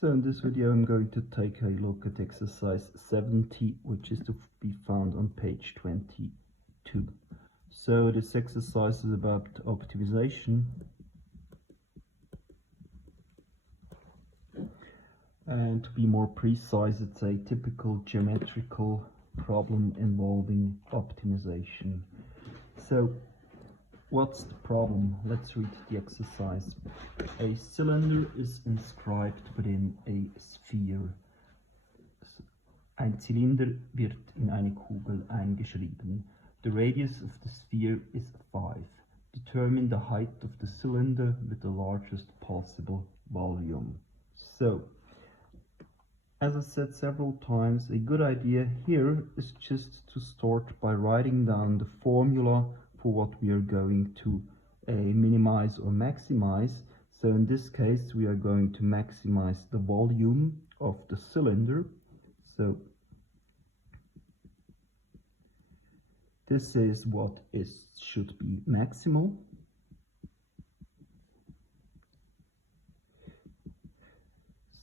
So in this video I'm going to take a look at exercise 70, which is to be found on page 22. So this exercise is about optimization, and to be more precise, it's a typical geometrical problem involving optimization. So what's the problem? Let's read the exercise. A cylinder is inscribed within a sphere. Ein Zylinder wird in eine Kugel eingeschrieben. The radius of the sphere is 5. Determine the height of the cylinder with the largest possible volume. So, as I said several times, a good idea here is just to start by writing down the formula for what we are going to minimize or maximize. So in this case we are going to maximize the volume of the cylinder. So this is what should be maximal.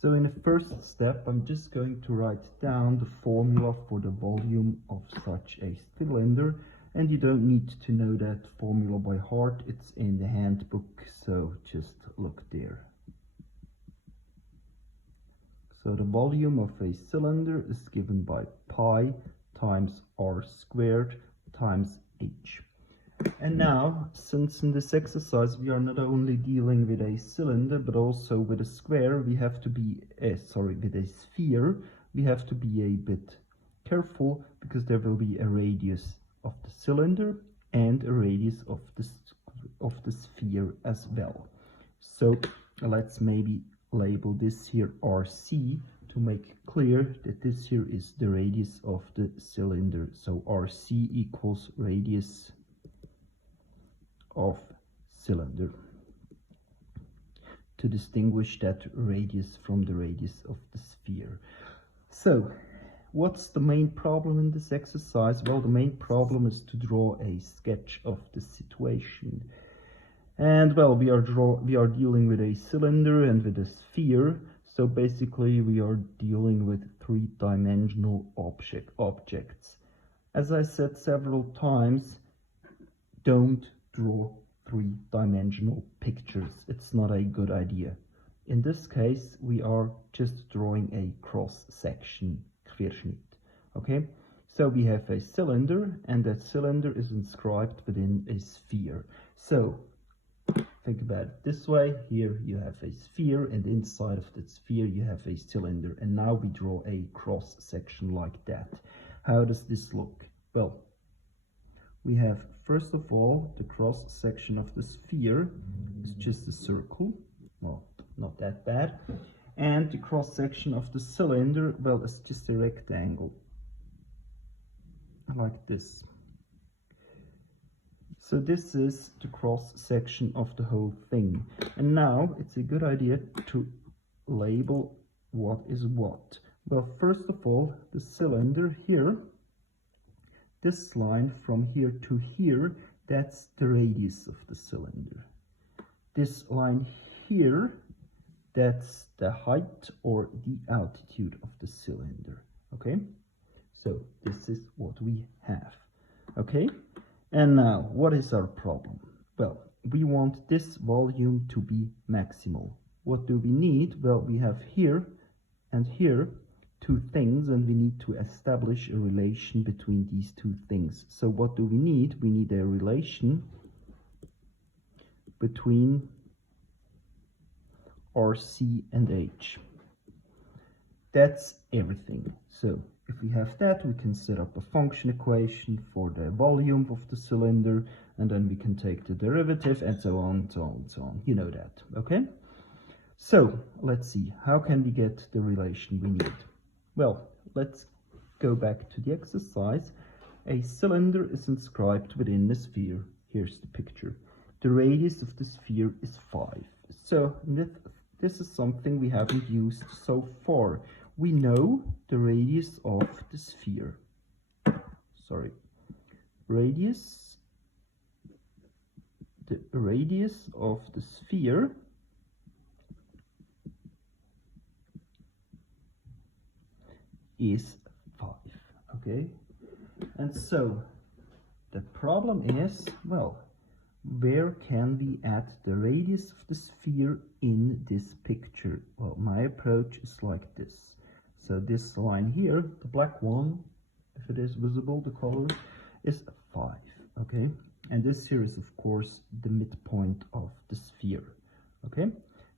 So in the first step, I'm just going to write down the formula for the volume of such a cylinder, and you don't need to know that formula by heart, it's in the handbook, so just look there. So the volume of a cylinder is given by pi times r squared times h. And now, since in this exercise we are not only dealing with a cylinder but also with a square, we have to be with a sphere, we have to be a bit careful, because there will be a radius of the cylinder and a radius of the sphere as well. So let's maybe label this here RC to make it clear that this here is the radius of the cylinder. So RC equals radius of cylinder, to distinguish that radius from the radius of the sphere. So what's the main problem in this exercise? Well, the main problem is to draw a sketch of the situation. And well, we are dealing with a cylinder and with a sphere, so basically we are dealing with three-dimensional objects. As I said several times, don't draw three-dimensional pictures. It's not a good idea. In this case, we are just drawing a cross-section, Querschnitt. Okay, so we have a cylinder, and that cylinder is inscribed within a sphere. So think about it this way. Here you have a sphere, and inside of that sphere you have a cylinder, and now we draw a cross-section like that. How does this look? Well, we have, first of all, the cross-section of the sphere is just a circle. Well, not that bad. And the cross-section of the cylinder, well, it's just a rectangle, like this. So this is the cross-section of the whole thing. And now it's a good idea to label what is what. Well, first of all, the cylinder here, this line from here to here, that's the radius of the cylinder. This line here, that's the height or the altitude of the cylinder. Okay, so this is what we have. Okay, and now what is our problem? Well, we want this volume to be maximal. What do we need? Well, we have here and here two things, and we need to establish a relation between these two things. So what do we need? We need a relation between RC and H. That's everything. So if we have that, we can set up a function equation for the volume of the cylinder, and then we can take the derivative, and so on, and so on, and so on. You know that, okay? So let's see, how can we get the relation we need? Well, let's go back to the exercise. A cylinder is inscribed within the sphere. Here's the picture. The radius of the sphere is 5. So this is something we haven't used so far. We know the radius of the sphere. The radius of the sphere is 5. Okay, and so the problem is, well, where can we add the radius of the sphere in this picture? Well, my approach is like this. So this line here, the black one, if it is visible, the color, is 5. Okay, and this here is of course the midpoint of the sphere. Okay,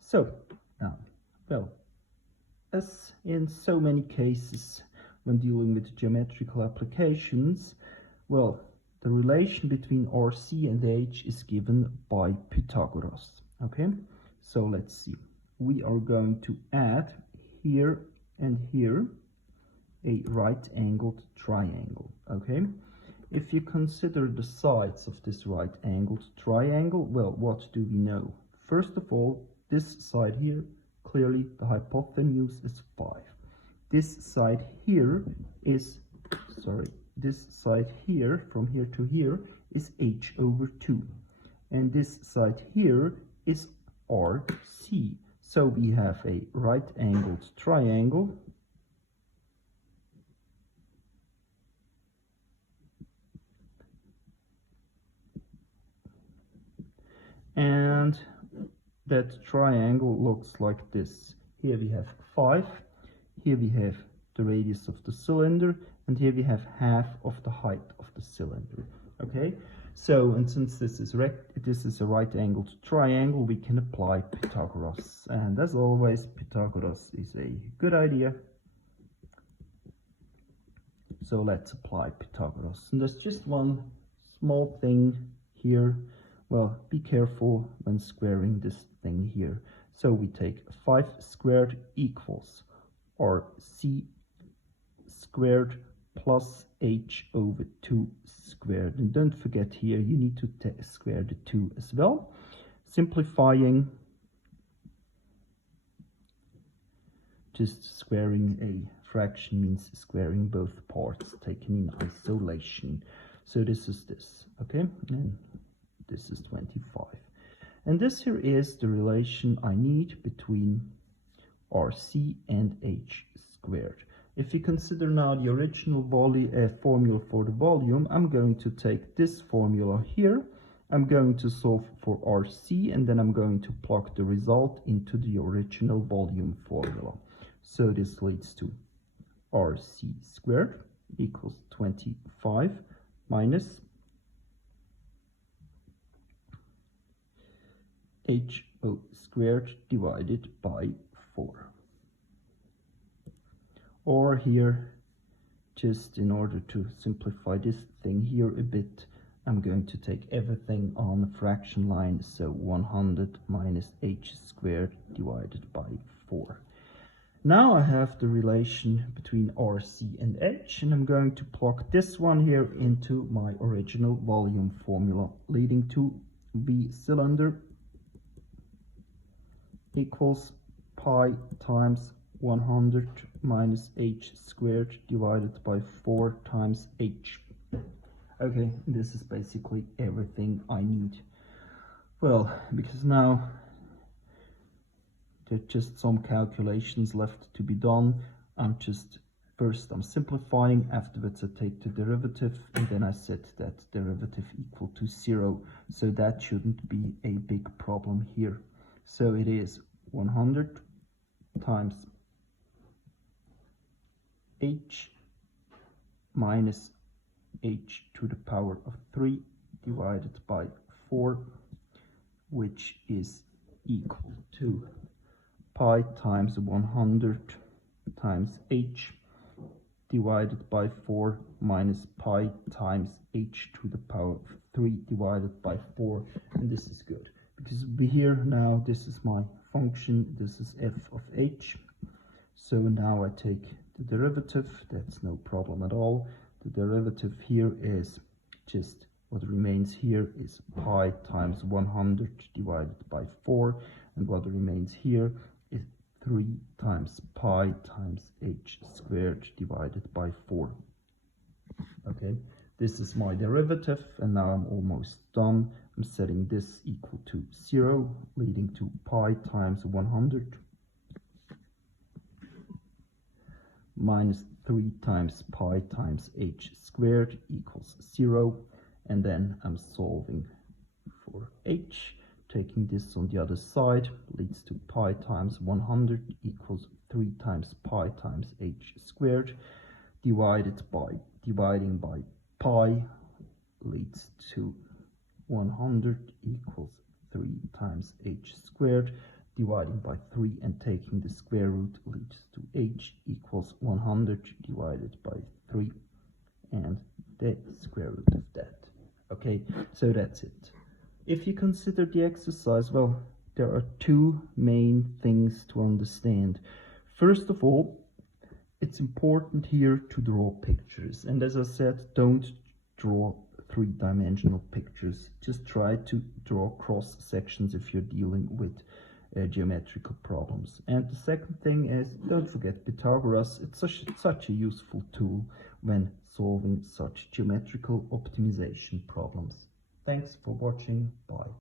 so now, well, as in so many cases when dealing with geometrical applications, well, the relation between RC and H is given by Pythagoras. Okay, so let's see. We are going to add here and here a right-angled triangle. Okay, if you consider the sides of this right-angled triangle, well, what do we know? First of all, this side here, clearly the hypotenuse is 5. This side here is, this side here, from here to here, is h over 2. And this side here is RC. So we have a right-angled triangle and that triangle looks like this. Here we have 5, here we have the radius of the cylinder, and here we have half of the height of the cylinder. Okay, so, and since this is a right-angled triangle, we can apply Pythagoras. And as always, Pythagoras is a good idea. So let's apply Pythagoras. And there's just one small thing here. Well, be careful when squaring this thing here. So we take 5 squared equals RC squared plus h over 2 squared. And don't forget here, you need to square the 2 as well. Simplifying, just squaring a fraction means squaring both parts taken in isolation. So this is this, okay? And this is 25. And this here is the relation I need between RC and h squared. If you consider now the original formula for the volume, I'm going to take this formula here, I'm going to solve for RC, and then I'm going to plug the result into the original volume formula. So this leads to RC squared equals 25 minus HO squared divided by 4. Or here, just in order to simplify this thing here a bit, I'm going to take everything on the fraction line, so 100 minus h squared divided by 4. Now I have the relation between RC and h, and I'm going to plug this one here into my original volume formula, leading to V cylinder equals pi times 100 minus h squared divided by 4 times h. Okay, this is basically everything I need. Well, because now there are just some calculations left to be done. I'm simplifying, afterwards I take the derivative, and then I set that derivative equal to 0. So that shouldn't be a big problem here. So it is 100 times h minus h to the power of 3 divided by 4, which is equal to pi times 100 times h divided by 4 minus pi times h to the power of 3 divided by 4. And this is good, because here now this is my function, this is f of h. So now I take the derivative, that's no problem at all. The derivative here is just what remains here is pi times 100 divided by 4, and what remains here is 3 times pi times h squared divided by 4. Okay, this is my derivative, and now I'm almost done. I'm setting this equal to 0, leading to pi times 100 minus 3 times pi times h squared equals 0. And then I'm solving for h. Taking this on the other side leads to pi times 100 equals 3 times pi times h squared. Dividing by pi leads to 100 equals 3 times h squared. Dividing by 3 and taking the square root leads to h equals 100 divided by 3 and the square root of that. Okay, so that's it. If you consider the exercise, well, there are two main things to understand. First of all, it's important here to draw pictures. And as I said, don't draw three-dimensional pictures. Just try to draw cross sections if you're dealing with geometrical problems. And the second thing is, don't forget Pythagoras. It's such a useful tool when solving such geometrical optimization problems. Thanks for watching. Bye.